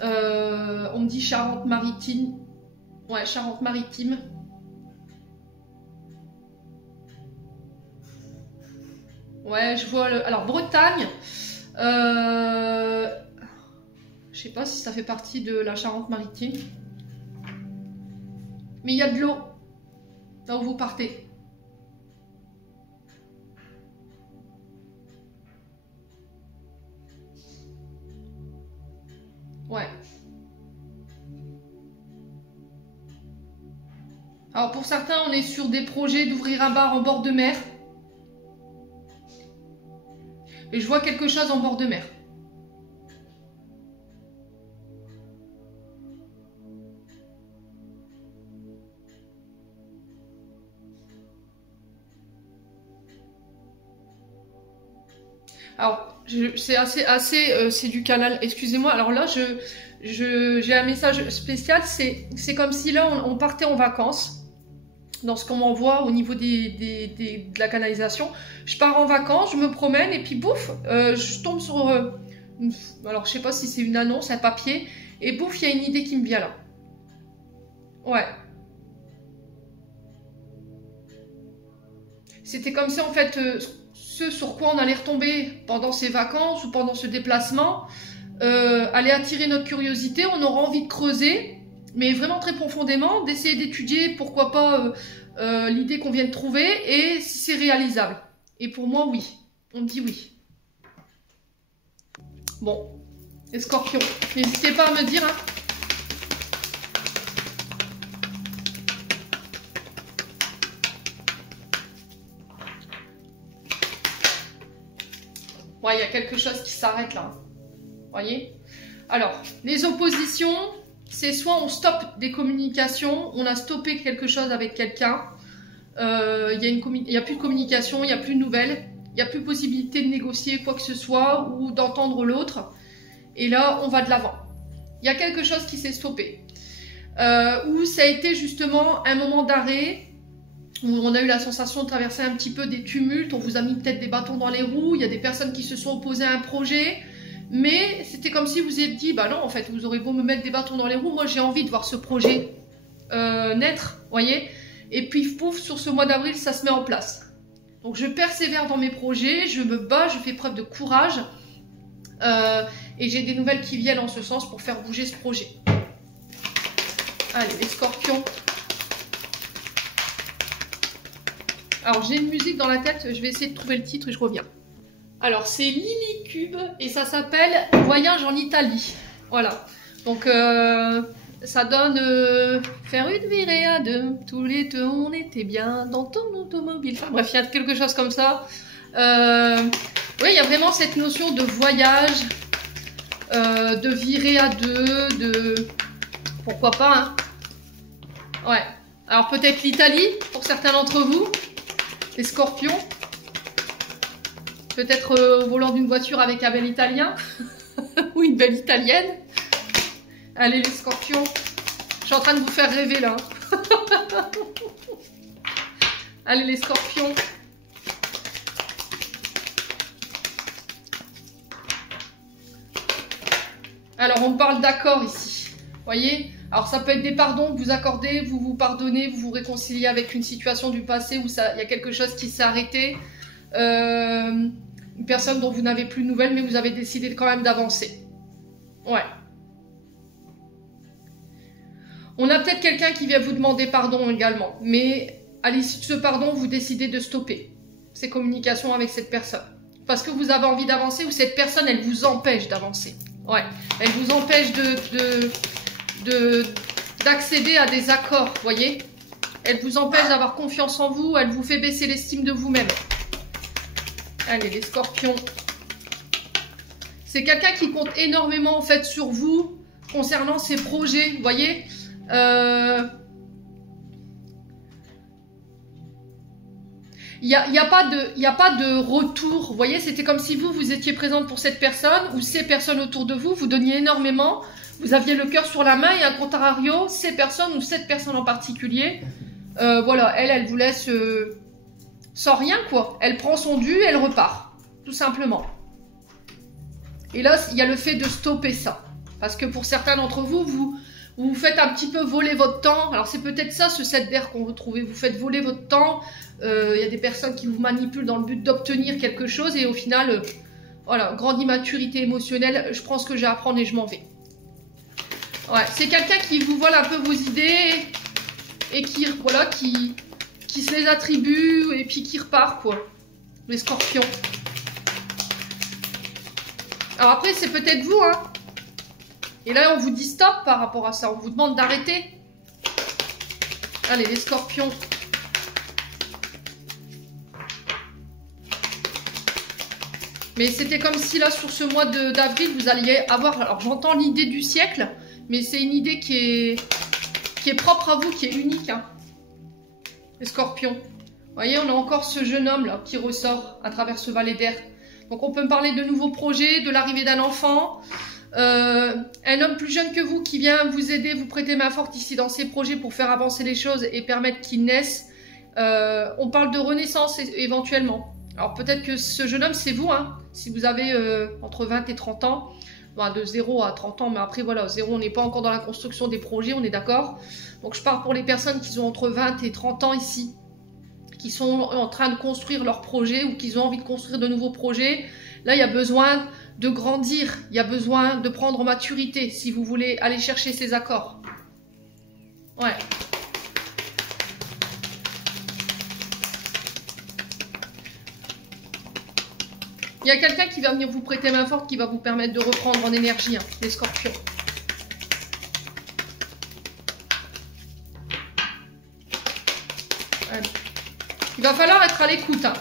on me dit Charente-Maritime. Ouais, Charente-Maritime. Ouais, je vois alors Bretagne. Je sais pas si ça fait partie de la Charente-Maritime. Mais il y a de l'eau là où vous partez. Ouais. Alors pour certains, on est sur des projets d'ouvrir un bar en bord de mer. Et je vois quelque chose en bord de mer. Alors, c'est du canal. Excusez-moi. Alors là, j'ai un message spécial. C'est comme si là, on partait en vacances. dans ce qu'on m'envoie au niveau de la canalisation. Je pars en vacances, je me promène et puis bouf, je tombe sur... alors je sais pas si c'est une annonce, un papier, et bouf, il y a une idée qui me vient là. Ouais. C'était comme ça en fait, ce sur quoi on allait retomber pendant ces vacances ou pendant ce déplacement, allait attirer notre curiosité, on aura envie de creuser, mais vraiment très profondément, d'essayer d'étudier, pourquoi pas, l'idée qu'on vient de trouver et si c'est réalisable. Et pour moi, oui. On me dit oui. Bon, les scorpions, n'hésitez pas à me dire, hein. Ouais, il y a quelque chose qui s'arrête là. Voyez? Alors, les oppositions, c'est soit on stoppe des communications, on a stoppé quelque chose avec quelqu'un, il n'y a plus de communication, il n'y a plus de nouvelles, il n'y a plus possibilité de négocier quoi que ce soit ou d'entendre l'autre. Et là, on va de l'avant. Il y a quelque chose qui s'est stoppé. Où ça a été justement un moment d'arrêt, où on a eu la sensation de traverser un petit peu des tumultes, on vous a mis peut-être des bâtons dans les roues, il y a des personnes qui se sont opposées à un projet, mais c'était comme si vous vous êtes dit, bah non, en fait, vous aurez beau me mettre des bâtons dans les roues, moi j'ai envie de voir ce projet naître, voyez. Et puis, pouf, sur ce mois d'avril, ça se met en place. Donc, je persévère dans mes projets, je me bats, je fais preuve de courage, et j'ai des nouvelles qui viennent en ce sens pour faire bouger ce projet. Allez, les scorpions. Alors, j'ai une musique dans la tête, je vais essayer de trouver le titre et je reviens. Alors, c'est Lily Cube et ça s'appelle Voyage en Italie. Voilà. Donc, ça donne faire une virée à deux. Tous les deux, on était bien dans ton automobile. Enfin, bref, il y a quelque chose comme ça. Oui, il y a vraiment cette notion de voyage, de virée à deux, de... Pourquoi pas, hein. Ouais. Alors, peut-être l'Italie, pour certains d'entre vous. Les scorpions, peut-être au volant d'une voiture avec un bel italien ou une belle italienne. Allez les scorpions, je suis en train de vous faire rêver là. Allez les scorpions. Alors on parle d'accord ici, voyez. Alors ça peut être des pardons que vous accordez, vous vous pardonnez, vous vous réconciliez avec une situation du passé où il y a quelque chose qui s'est arrêté, une personne dont vous n'avez plus de nouvelles mais vous avez décidé quand même d'avancer. Ouais. On a peut-être quelqu'un qui vient vous demander pardon également, mais à l'issue de ce pardon, vous décidez de stopper ces communications avec cette personne. Parce que vous avez envie d'avancer ou cette personne, elle vous empêche d'avancer. Ouais, elle vous empêche d'accéder à des accords, voyez. Elle vous empêche d'avoir confiance en vous, elle vous fait baisser l'estime de vous-même. Allez, les scorpions. C'est quelqu'un qui compte énormément en fait sur vous concernant ses projets, vous voyez. Il n'y a pas de retour, vous voyez, c'était comme si vous étiez présente pour cette personne ou ces personnes autour de vous, vous donniez énormément, vous aviez le cœur sur la main et à contrario, ces personnes ou cette personne en particulier, voilà, elle vous laisse sans rien quoi, elle prend son dû, elle repart, tout simplement. Et là, il y a le fait de stopper ça, parce que pour certains d'entre vous, vous faites un petit peu voler votre temps. Alors c'est peut-être ça ce 7 d'air qu'on veut trouver. Vous faites voler votre temps. Il y a des personnes qui vous manipulent dans le but d'obtenir quelque chose. Et au final, voilà, grande immaturité émotionnelle. Je prends ce que j'ai à apprendre et je m'en vais. Ouais, c'est quelqu'un qui vous vole un peu vos idées et qui, voilà, qui se les attribue et puis qui repart, quoi. Les scorpions. Alors après, c'est peut-être vous, hein. Et là, on vous dit stop par rapport à ça. On vous demande d'arrêter. Allez, les scorpions. Mais c'était comme si là, sur ce mois d'avril, vous alliez avoir... Alors, j'entends l'idée du siècle, mais c'est une idée qui est propre à vous, qui est unique. Hein. Les scorpions. Vous voyez, on a encore ce jeune homme là qui ressort à travers ce valet d'air. Donc, on peut me parler de nouveaux projets, de l'arrivée d'un enfant... un homme plus jeune que vous qui vient vous aider, vous prêter main forte ici dans ces projets pour faire avancer les choses et permettre qu'ils naissent On parle de renaissance éventuellement. Alors peut-être que ce jeune homme, c'est vous, hein, si vous avez entre 20 et 30 ans, ben, de 0 à 30 ans, mais après voilà, 0, on n'est pas encore dans la construction des projets, on est d'accord. Donc je parle pour les personnes qui ont entre 20 et 30 ans ici, qui sont en train de construire leur projet ou qui ont envie de construire de nouveaux projets. Là, il y a besoin de grandir, il y a besoin de prendre maturité si vous voulez aller chercher ces accords. Ouais. Il y a quelqu'un qui va venir vous prêter main forte, qui va vous permettre de reprendre en énergie, hein, les scorpions. Allez. Il va falloir être à l'écoute. Hein.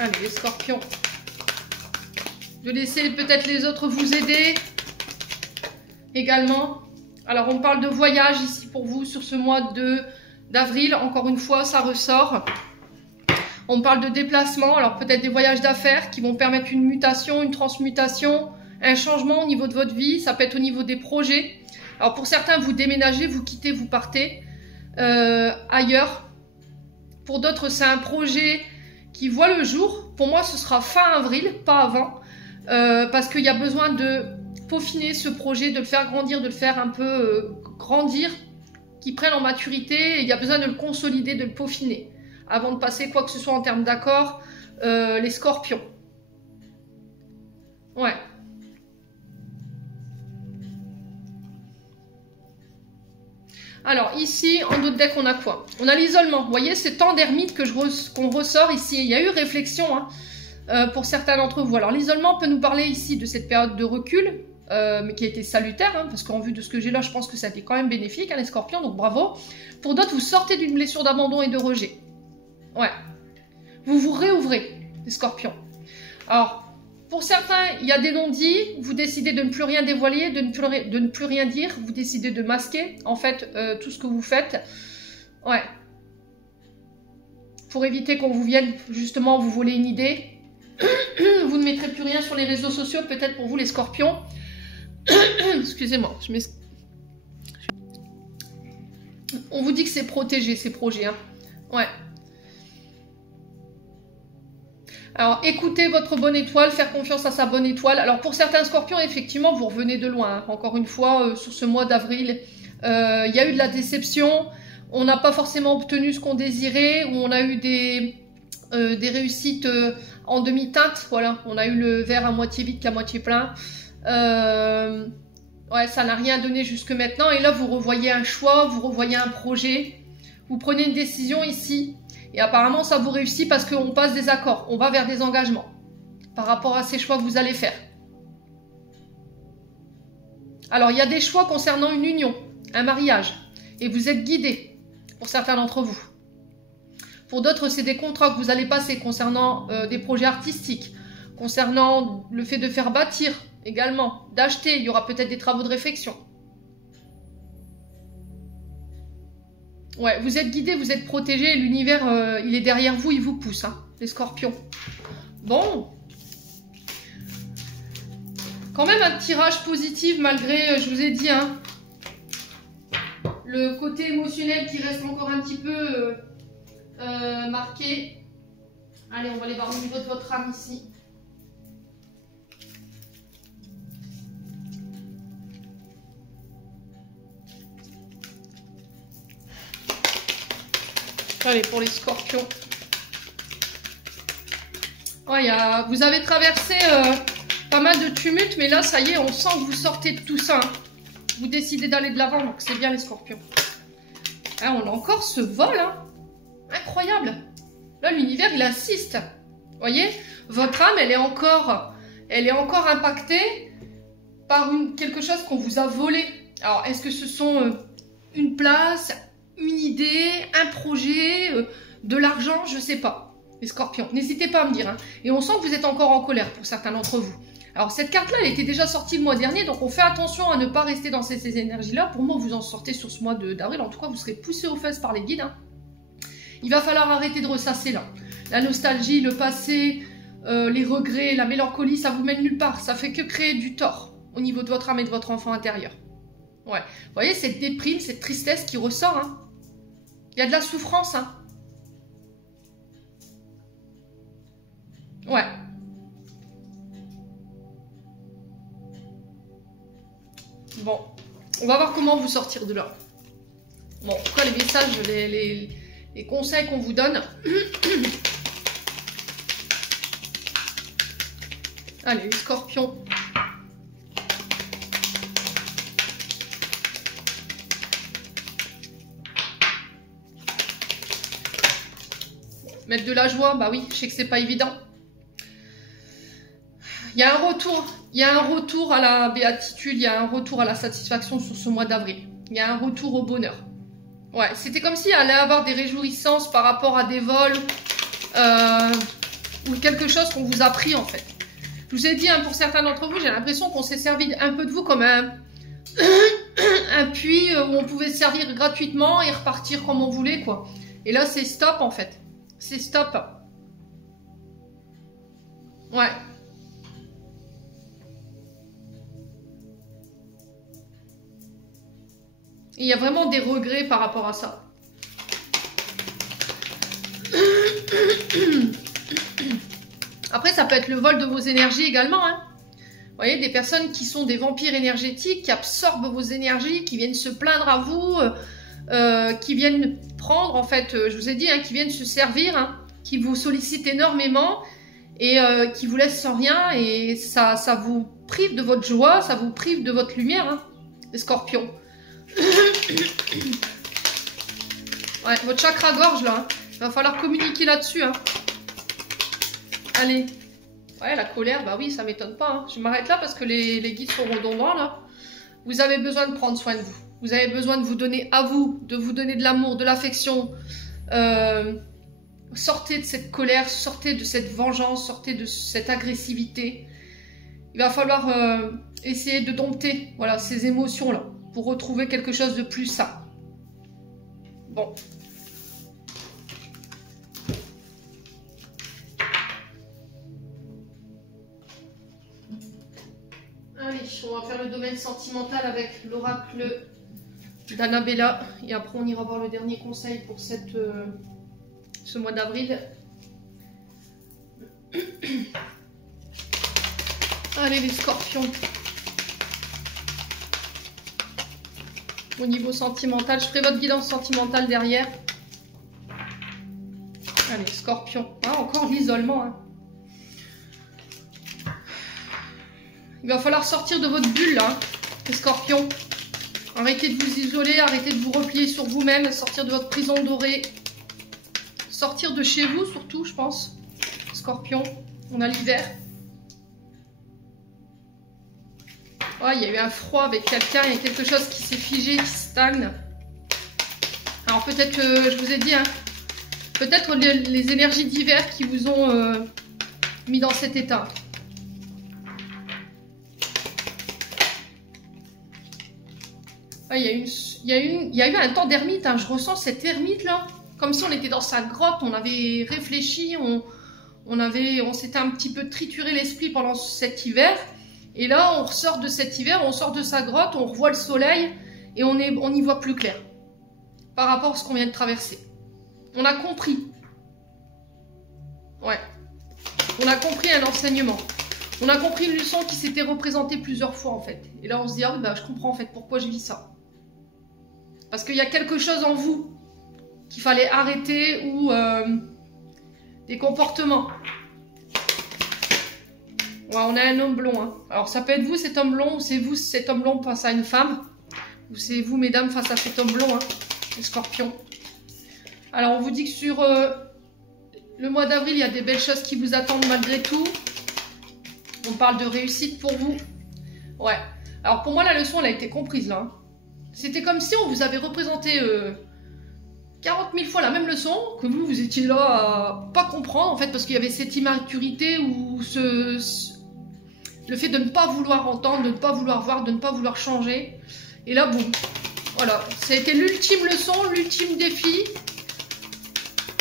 Allez, les scorpions. De laisser peut-être les autres vous aider également. Alors, on parle de voyage ici pour vous sur ce mois d'avril. Encore une fois, ça ressort. On parle de déplacement. Alors, peut-être des voyages d'affaires qui vont permettre une mutation, une transmutation, un changement au niveau de votre vie. Ça peut être au niveau des projets. Alors, pour certains, vous déménagez, vous quittez, vous partez ailleurs. Pour d'autres, c'est un projet qui voit le jour. Pour moi, ce sera fin avril, pas avant. Parce qu'il y a besoin de peaufiner ce projet, de le faire grandir, de le faire un peu grandir, qu'il prenne en maturité. Et il y a besoin de le consolider, de le peaufiner. Avant de passer quoi que ce soit en termes d'accord, les scorpions. Ouais. Alors ici, en d'autres decks, on a quoi? On a l'isolement. Vous voyez, c'est temps d'ermite qu'on ressort ici. Il y a eu réflexion hein, pour certains d'entre vous. Alors l'isolement peut nous parler ici de cette période de recul, mais qui a été salutaire, hein, parce qu'en vue de ce que j'ai là, je pense que ça a été quand même bénéfique, hein, les scorpions, donc bravo. Pour d'autres, vous sortez d'une blessure d'abandon et de rejet. Ouais. Vous vous réouvrez, les scorpions. Alors, pour certains, il y a des non-dits, vous décidez de ne plus rien dévoiler, de ne plus rien dire, vous décidez de masquer, en fait, tout ce que vous faites. Ouais. Pour éviter qu'on vous vienne, justement, vous voler une idée. Vous ne mettrez plus rien sur les réseaux sociaux, peut-être pour vous, les scorpions. Excusez-moi, on vous dit que c'est protégé, ces projets, hein. Ouais. Alors, écoutez votre bonne étoile, faire confiance à sa bonne étoile. Alors, pour certains scorpions, effectivement, vous revenez de loin. Hein. Encore une fois, sur ce mois d'avril, il y a eu de la déception. On n'a pas forcément obtenu ce qu'on désirait, ou on a eu des réussites en demi-teinte. Voilà, on a eu le verre à moitié vide qu'à moitié plein. Ouais, ça n'a rien donné jusque maintenant. Et là, vous revoyez un choix, vous revoyez un projet. Vous prenez une décision ici. Et apparemment, ça vous réussit parce qu'on passe des accords. On va vers des engagements par rapport à ces choix que vous allez faire. Alors, il y a des choix concernant une union, un mariage. Et vous êtes guidé pour certains d'entre vous. Pour d'autres, c'est des contrats que vous allez passer concernant des projets artistiques, concernant le fait de faire bâtir également, d'acheter. Il y aura peut-être des travaux de réflexion. Ouais, vous êtes guidé, vous êtes protégé, l'univers, il est derrière vous, il vous pousse, hein, les scorpions. Bon. Quand même un tirage positif, malgré, je vous ai dit, hein, le côté émotionnel qui reste encore un petit peu marqué. Allez, on va aller voir au niveau de votre âme ici. Allez, pour les scorpions. Ouais, vous avez traversé pas mal de tumulte, mais là, ça y est, on sent que vous sortez de tout ça. Hein. Vous décidez d'aller de l'avant, donc c'est bien les scorpions. Ah, on a encore ce vol, hein. Incroyable. Là, l'univers, il assiste. Vous voyez, votre âme, elle est encore impactée par quelque chose qu'on vous a volé. Alors, est-ce que ce sont une place, une idée, un projet, de l'argent, je sais pas. Les scorpions, n'hésitez pas à me dire. Hein. Et on sent que vous êtes encore en colère pour certains d'entre vous. Alors cette carte-là, elle était déjà sortie le mois dernier, donc on fait attention à ne pas rester dans ces énergies-là. Pour moi, vous en sortez sur ce mois d'avril. En tout cas, vous serez poussé aux fesses par les guides. Hein. Il va falloir arrêter de ressasser là. La nostalgie, le passé, les regrets, la mélancolie, ça vous mène nulle part. Ça fait que créer du tort au niveau de votre âme et de votre enfant intérieur. Ouais. Vous voyez, cette déprime, cette tristesse qui ressort. Hein. Il y a de la souffrance. Hein. Ouais. Bon. On va voir comment vous sortir de là. Bon, en tout cas, les messages, les conseils qu'on vous donne. Allez, les scorpions. Mettre de la joie, bah oui, je sais que c'est pas évident. Il y a un retour à la béatitude, il y a un retour à la satisfaction sur ce mois d'avril. Il y a un retour au bonheur. Ouais, c'était comme s'il allait avoir des réjouissances par rapport à des vols ou quelque chose qu'on vous a pris en fait. Je vous ai dit, hein, pour certains d'entre vous, j'ai l'impression qu'on s'est servi un peu de vous comme un puits où on pouvait se servir gratuitement et repartir comme on voulait, quoi. Et là, c'est stop en fait. C'est stop. Ouais. Il y a vraiment des regrets par rapport à ça. Après, ça peut être le vol de vos énergies également. Hein. Vous voyez, des personnes qui sont des vampires énergétiques, qui absorbent vos énergies, qui viennent se plaindre à vous, qui viennent prendre, en fait, je vous ai dit, hein, qui viennent se servir, hein, qui vous sollicitent énormément et qui vous laissent sans rien. Et ça vous prive de votre joie, ça vous prive de votre lumière, hein, les scorpions. Ouais, votre chakra-gorge, là, hein. Il va falloir communiquer là-dessus, hein. Allez. Ouais, la colère, bah oui, ça m'étonne pas. Hein. Je m'arrête là parce que les guides sont redondants, là. Vous avez besoin de prendre soin de vous. Vous avez besoin de vous donner à vous, de vous donner de l'amour, de l'affection. Sortez de cette colère, sortez de cette vengeance, sortez de cette agressivité. Il va falloir essayer de dompter, voilà, ces émotions-là pour retrouver quelque chose de plus sain. Bon. Allez, on va faire le domaine sentimental avec l'oracle d'Annabella. Et après, on ira voir le dernier conseil pour ce mois d'avril. Allez, les scorpions. Au niveau sentimental, je ferai votre guidance sentimentale derrière. Allez, scorpion. Ah, encore de l'isolement, hein. Il va falloir sortir de votre bulle, là, les scorpions. Arrêtez de vous isoler, arrêtez de vous replier sur vous-même, sortir de votre prison dorée. Sortir de chez vous, surtout, je pense. Scorpion, on a l'hiver. Oh, il y a eu un froid avec quelqu'un, il y a quelque chose qui s'est figé, qui stagne. Alors peut-être, je vous ai dit, hein, peut-être les énergies d'hiver qui vous ont mis dans cet état. Ah, il y a eu un temps d'ermite, hein. Je ressens cette ermite là, comme si on était dans sa grotte, on avait réfléchi, on s'était un petit peu trituré l'esprit pendant cet hiver, et là on ressort de cet hiver, on sort de sa grotte, on revoit le soleil, et on y voit plus clair, par rapport à ce qu'on vient de traverser. On a compris. Ouais. On a compris un enseignement. On a compris une leçon qui s'était représentée plusieurs fois en fait. Et là on se dit, ah oui, bah, je comprends en fait pourquoi je vis ça. Parce qu'il y a quelque chose en vous qu'il fallait arrêter ou des comportements. Ouais, on a un homme blond. Hein. Alors ça peut être vous cet homme blond, ou c'est vous cet homme blond face à une femme. Ou c'est vous mesdames face à cet homme blond, hein, les scorpions. Alors on vous dit que sur le mois d'avril, il y a des belles choses qui vous attendent malgré tout. On parle de réussite pour vous. Ouais. Alors pour moi, la leçon, elle a été comprise là. Hein. C'était comme si on vous avait représenté 40 000 fois la même leçon, que vous étiez là à pas comprendre, en fait, parce qu'il y avait cette immaturité ou le fait de ne pas vouloir entendre, de ne pas vouloir voir, de ne pas vouloir changer. Et là, boum. Voilà. Ça a été l'ultime leçon, l'ultime défi.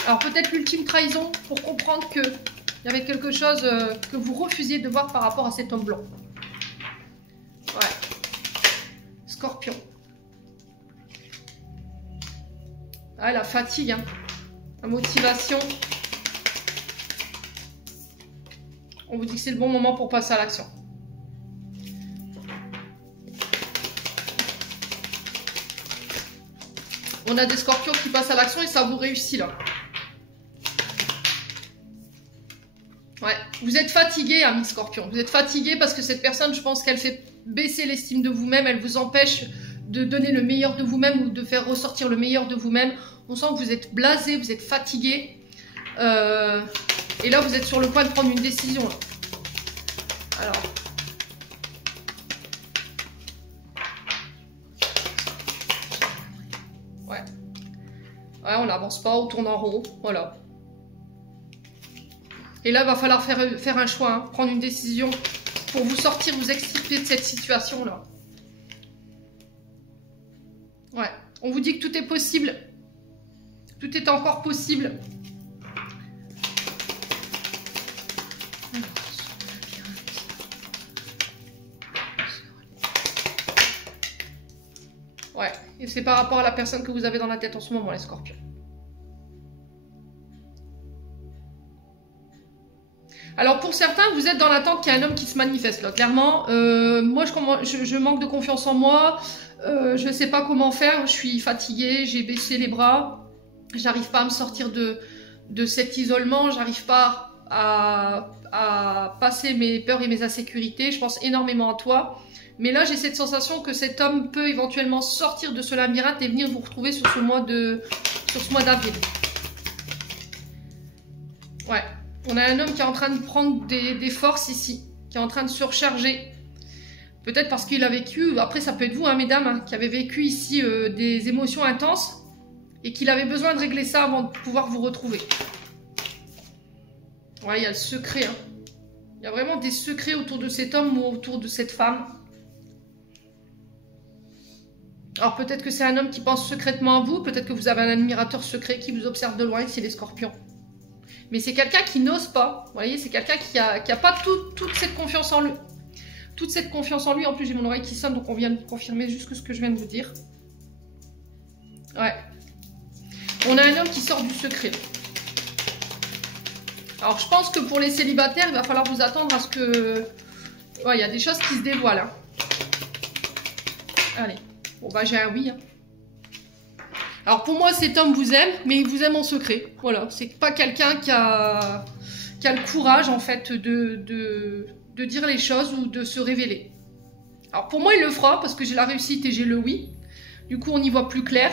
Alors peut-être l'ultime trahison pour comprendre que il y avait quelque chose que vous refusiez de voir par rapport à cet homme blanc. Ouais. Scorpion. Ah, la fatigue, hein. La motivation. On vous dit que c'est le bon moment pour passer à l'action. On a des scorpions qui passent à l'action et ça vous réussit là. Ouais, vous êtes fatigué, amis scorpions. Vous êtes fatigué parce que cette personne, je pense qu'elle fait baisser l'estime de vous-même. Elle vous empêche de donner le meilleur de vous-même ou de faire ressortir le meilleur de vous-même. On sent que vous êtes blasé, vous êtes fatigué. Et là, vous êtes sur le point de prendre une décision. Là. Alors. Ouais. Ouais, on n'avance pas, on tourne en rond. Voilà. Et là, il va falloir faire un choix, hein, prendre une décision pour vous sortir, vous extirper de cette situation-là. Ouais. On vous dit que tout est possible. Tout est encore possible. Ouais. Et c'est par rapport à la personne que vous avez dans la tête en ce moment, les scorpions. Alors pour certains, vous êtes dans l'attente qu'il y a un homme qui se manifeste là. Clairement, moi je manque de confiance en moi, je ne sais pas comment faire, je suis fatiguée, j'ai baissé les bras, j'arrive pas à me sortir de cet isolement, j'arrive pas à passer mes peurs et mes insécurités, je pense énormément à toi. Mais là j'ai cette sensation que cet homme peut éventuellement sortir de ce labyrinthe et venir vous retrouver sur ce mois d'avril. Ouais. On a un homme qui est en train de prendre des forces ici, qui est en train de se recharger. Peut-être parce qu'il a vécu, après ça peut être vous, hein, mesdames, hein, qui avez vécu ici des émotions intenses et qu'il avait besoin de régler ça avant de pouvoir vous retrouver. Ouais, il y a le secret. Hein. Il y a vraiment des secrets autour de cet homme ou autour de cette femme. Alors peut-être que c'est un homme qui pense secrètement à vous, peut-être que vous avez un admirateur secret qui vous observe de loin ici, les scorpions. Mais c'est quelqu'un qui n'ose pas. Vous voyez, c'est quelqu'un qui a pas toute cette confiance en lui. Toute cette confiance en lui. En plus, j'ai mon oreille qui sonne, donc on vient de confirmer juste ce que je viens de vous dire. Ouais. On a un homme qui sort du secret. Alors, je pense que pour les célibataires, il va falloir vous attendre à ce que... Ouais, il y a des choses qui se dévoilent. Hein. Allez. Bon, bah, j'ai un oui. Hein. Alors pour moi, cet homme vous aime, mais il vous aime en secret. Voilà, c'est pas quelqu'un qui a le courage en fait de dire les choses ou de se révéler. Alors pour moi, il le fera parce que j'ai la réussite et j'ai le oui. Du coup, on y voit plus clair.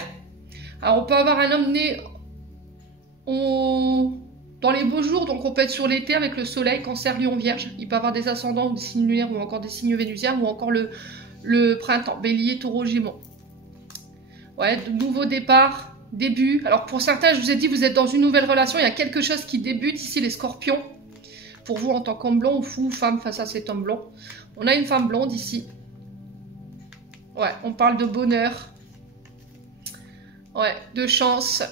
Alors on peut avoir un homme né dans les beaux jours, donc on peut être sur l'été avec le soleil, cancer, lion, vierge. Il peut avoir des ascendants ou des signes lunaires ou encore des signes vénusiens ou encore le printemps, bélier, taureau, gémeaux. Ouais, de nouveau départ, début. Alors pour certains, je vous ai dit, vous êtes dans une nouvelle relation, il y a quelque chose qui débute ici, les scorpions. Pour vous en tant qu'homme blond ou fou, femme face à cet homme blond. On a une femme blonde ici. Ouais, on parle de bonheur. Ouais, de chance.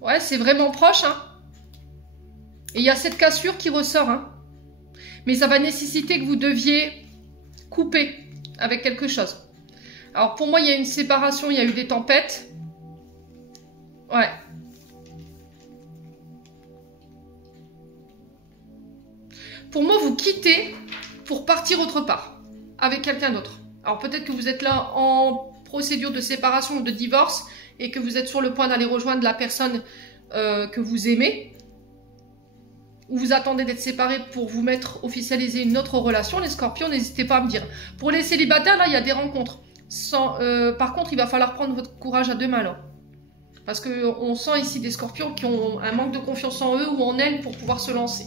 Ouais, c'est vraiment proche, hein. Et il y a cette cassure qui ressort, hein. Mais ça va nécessiter que vous deviez couper avec quelque chose. Alors pour moi, il y a une séparation, il y a eu des tempêtes. Ouais. Pour moi, vous quittez pour partir autre part, avec quelqu'un d'autre. Alors peut-être que vous êtes là en procédure de séparation ou de divorce et que vous êtes sur le point d'aller rejoindre la personne que vous aimez. Ou vous attendez d'être séparés pour vous officialiser une autre relation. Les scorpions, n'hésitez pas à me dire. Pour les célibataires, là, il y a des rencontres. Par contre, il va falloir prendre votre courage à deux mains là. Parce qu'on sent ici des scorpions qui ont un manque de confiance en eux ou en elles pour pouvoir se lancer.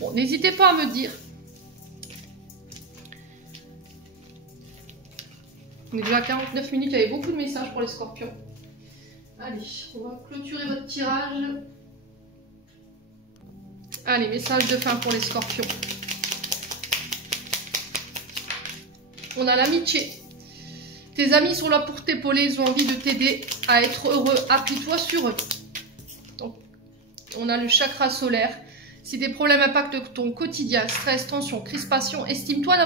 Bon, n'hésitez pas à me dire. On est déjà à 49 minutes, il y avait beaucoup de messages pour les scorpions. Allez, on va clôturer votre tirage. Allez, message de fin pour les scorpions. On a l'amitié. Tes amis sont là pour t'épauler, ils ont envie de t'aider à être heureux. Appuie-toi sur eux. Donc, on a le chakra solaire. Si des problèmes impactent ton quotidien, stress, tension, crispation, estime-toi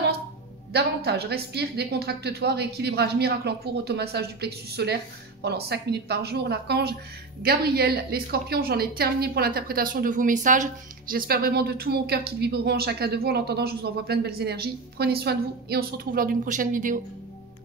davantage. Respire, décontracte-toi, rééquilibrage miracle en cours, automassage du plexus solaire pendant 5 minutes par jour. L'archange Gabriel, les scorpions, j'en ai terminé pour l'interprétation de vos messages. J'espère vraiment de tout mon cœur qu'ils vibreront en chacun de vous. En attendant, je vous envoie plein de belles énergies. Prenez soin de vous et on se retrouve lors d'une prochaine vidéo.